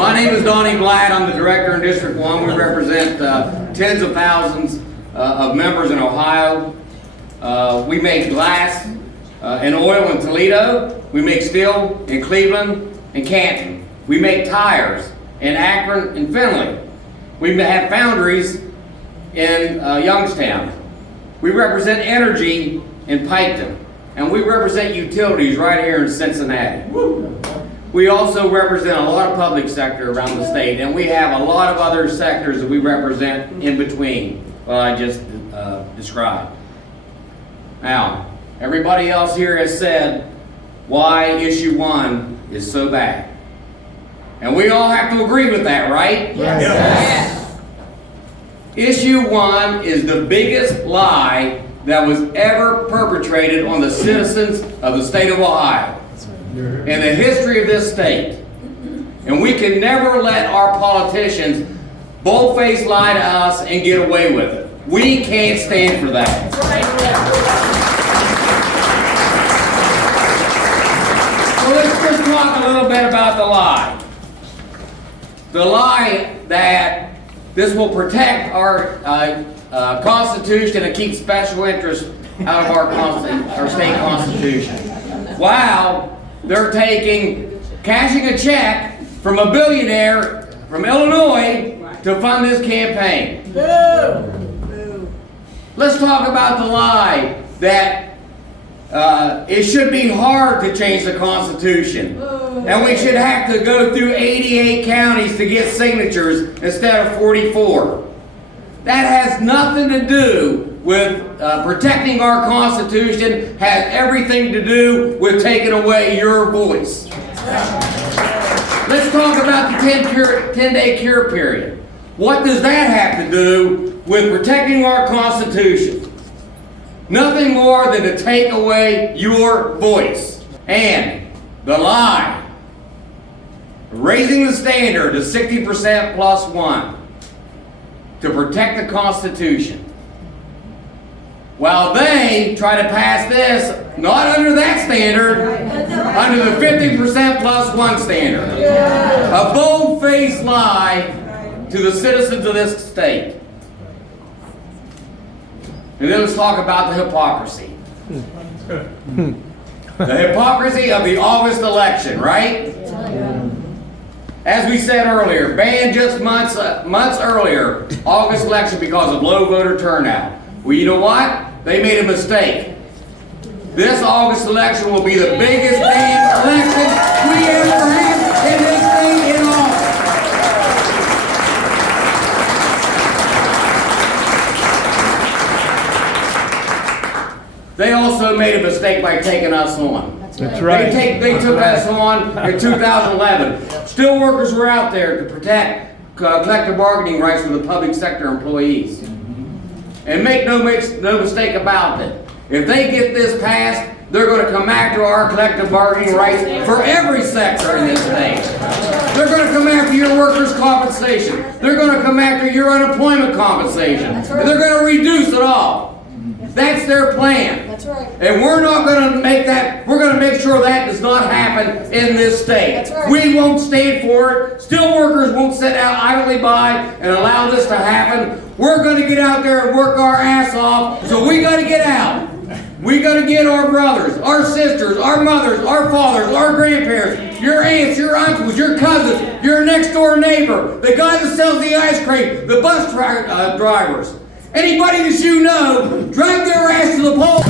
My name is Donnie Blatt. I'm the director in District 1. We represent tens of thousands of members in Ohio. We make glass and oil in Toledo. We make steel in Cleveland and Canton. We make tires in Akron and Findlay. We have foundries in Youngstown. We represent energy in Piketon. And we represent utilities right here in Cincinnati. We also represent a lot of public sector around the state, and we have a lot of other sectors that we represent in between what I just described. Now, everybody else here has said why issue 1 is so bad. And we all have to agree with that, right? Yes. Issue 1 is the biggest lie that was ever perpetrated on the citizens of the state of Ohio in the history of this state. And we can never let our politicians bold-faced lie to us and get away with it. We can't stand for that. So let's just talk a little bit about the lie. The lie that this will protect our Constitution and keep special interests out of our state Constitution. Wow. They're cashing a check from a billionaire from Illinois to fund this campaign. Let's talk about the lie that it should be hard to change the Constitution. And we should have to go through 88 counties to get signatures instead of 44. That has nothing to do with protecting our Constitution, has everything to do with taking away your voice. Let's talk about the 10-day cure period. What does that have to do with protecting our Constitution? Nothing more than to take away your voice. And the lie, raising the standard to 60% plus 1 to protect the Constitution. While they try to pass this, not under that standard, under the 50% plus 1 standard. A bold-faced lie to the citizens of this state. And then let's talk about the hypocrisy. The hypocrisy of the August election, right? As we said earlier, banned just months earlier, August election because of low voter turnout. Well, you know what? They made a mistake. This August election will be the biggest damn election we ever had in this state in office. They also made a mistake by taking us on. That's right. They took us on in 2011. Steelworkers were out there to protect collective bargaining rights for the public sector employees. And make no mistake about it. If they get this passed, they're going to come after our collective bargaining rights for every sector in this state. They're going to come after your workers' compensation. They're going to come after your unemployment compensation. And they're going to reduce it all. That's their plan. That's right. And we're not going to make that, we're going to make sure that does not happen in this state. That's right. We won't stand for it. Steelworkers won't sit out idly by and allow this to happen. We're going to get out there and work our ass off, so we got to get out. We got to get our brothers, our sisters, our mothers, our fathers, our grandparents, your aunts, your uncles, your cousins, your next door neighbor, the guy that sells the ice cream, the bus drivers. Anybody that you know, drag their ass to the poll.